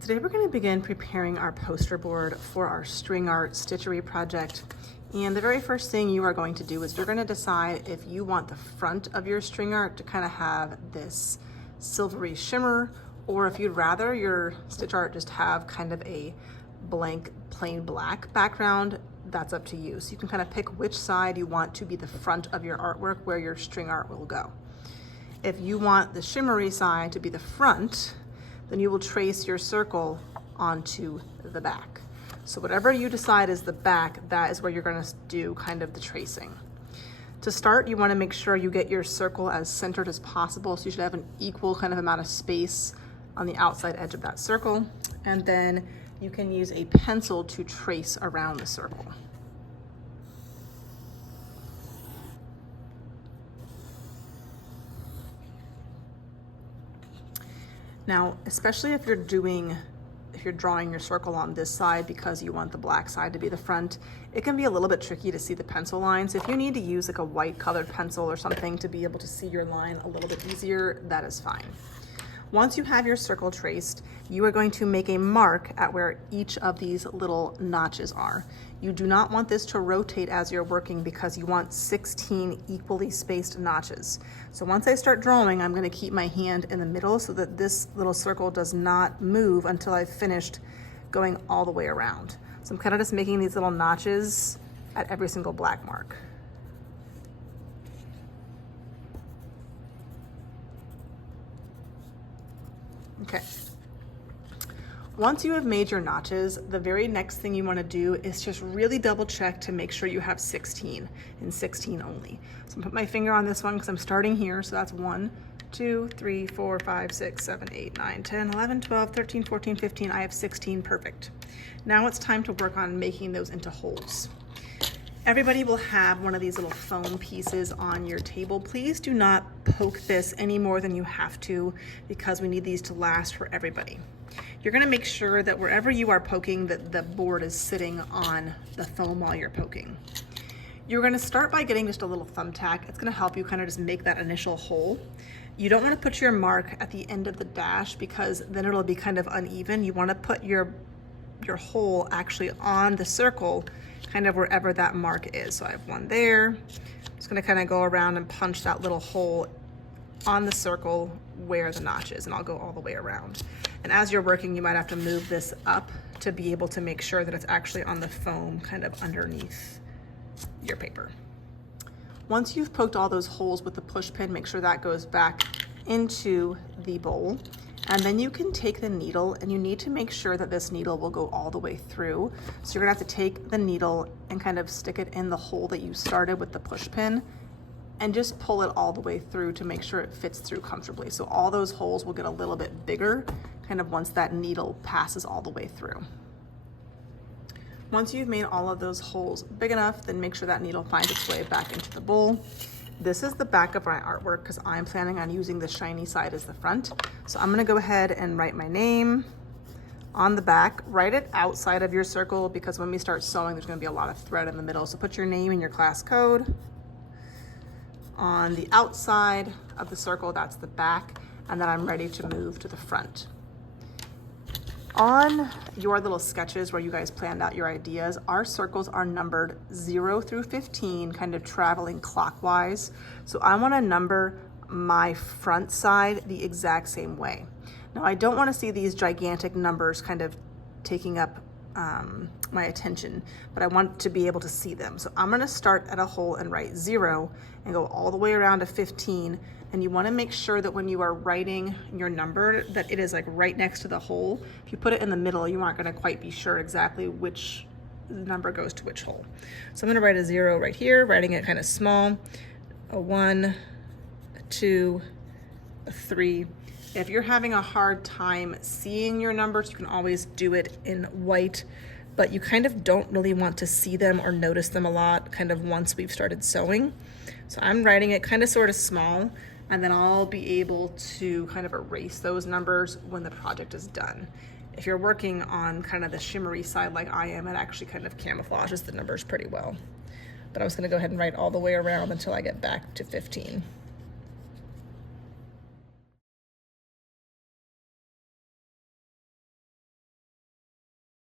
Today we're going to begin preparing our poster board for our string art stitchery project. And the very first thing you are going to do is you're going to decide if you want the front of your string art to kind of have this silvery shimmer, or if you'd rather your stitch art just have kind of a blank plain black background. That's up to you. So you can kind of pick which side you want to be the front of your artwork where your string art will go. If you want the shimmery side to be the front, then you will trace your circle onto the back. So whatever you decide is the back, that is where you're gonna do kind of the tracing. To start, you wanna make sure you get your circle as centered as possible. So you should have an equal kind of amount of space on the outside edge of that circle. And then you can use a pencil to trace around the circle. Now, especially if you're drawing your circle on this side because you want the black side to be the front, it can be a little bit tricky to see the pencil lines. If you need to use like a white colored pencil or something to be able to see your line a little bit easier, that is fine. Once you have your circle traced, you are going to make a mark at where each of these little notches are. You do not want this to rotate as you're working because you want 16 equally spaced notches. So once I start drawing, I'm going to keep my hand in the middle so that this little circle does not move until I've finished going all the way around. So I'm kind of just making these little notches at every single black mark. Okay. Once you have made your notches, the very next thing you want to do is just really double check to make sure you have 16 and 16 only. So I'm gonna put my finger on this one because I'm starting here. So that's 1, 2, 3, 4, 5, 6, 7, 8, 9, 10, 11, 12, 13, 14, 15. I have 16, perfect. Now it's time to work on making those into holes. Everybody will have one of these little foam pieces on your table. Please do not poke this any more than you have to because we need these to last for everybody. You're gonna make sure that wherever you are poking that the board is sitting on the foam while you're poking. You're gonna start by getting just a little thumbtack. It's gonna help you kind of just make that initial hole. You don't wanna put your mark at the end of the dash because then it'll be kind of uneven. You wanna put your hole actually on the circle, kind of wherever that mark is. So I have one there. I'm just gonna kind of go around and punch that little hole on the circle where the notch is, and I'll go all the way around. And as you're working, you might have to move this up to be able to make sure that it's actually on the foam kind of underneath your paper. Once you've poked all those holes with the push pin, make sure that goes back into the bowl. And then you can take the needle, and you need to make sure that this needle will go all the way through. So you're gonna have to take the needle and kind of stick it in the hole that you started with the push pin and just pull it all the way through to make sure it fits through comfortably. So all those holes will get a little bit bigger kind of once that needle passes all the way through. Once you've made all of those holes big enough, then make sure that needle finds its way back into the bowl. This is the back of my artwork because I'm planning on using the shiny side as the front. So I'm gonna go ahead and write my name on the back. Write it outside of your circle because when we start sewing, there's gonna be a lot of thread in the middle. So put your name and your class code on the outside of the circle, that's the back, and then I'm ready to move to the front. On your little sketches where you guys planned out your ideas, our circles are numbered 0 through 15, kind of traveling clockwise. So I want to number my front side the exact same way. Now I don't want to see these gigantic numbers kind of taking up my attention, but I want to be able to see them. So I'm going to start at a hole and write 0 and go all the way around to 15. And you want to make sure that when you are writing your number that it is like right next to the hole. If you put it in the middle, you aren't going to quite be sure exactly which number goes to which hole. So I'm going to write a 0 right here, writing it kind of small, a 1, a 2, a 3. If you're having a hard time seeing your numbers, you can always do it in white, but you kind of don't really want to see them or notice them a lot kind of once we've started sewing. So I'm writing it kind of sort of small, and then I'll be able to kind of erase those numbers when the project is done. If you're working on kind of the shimmery side like I am, it actually kind of camouflages the numbers pretty well. But I was gonna go ahead and write all the way around until I get back to 15.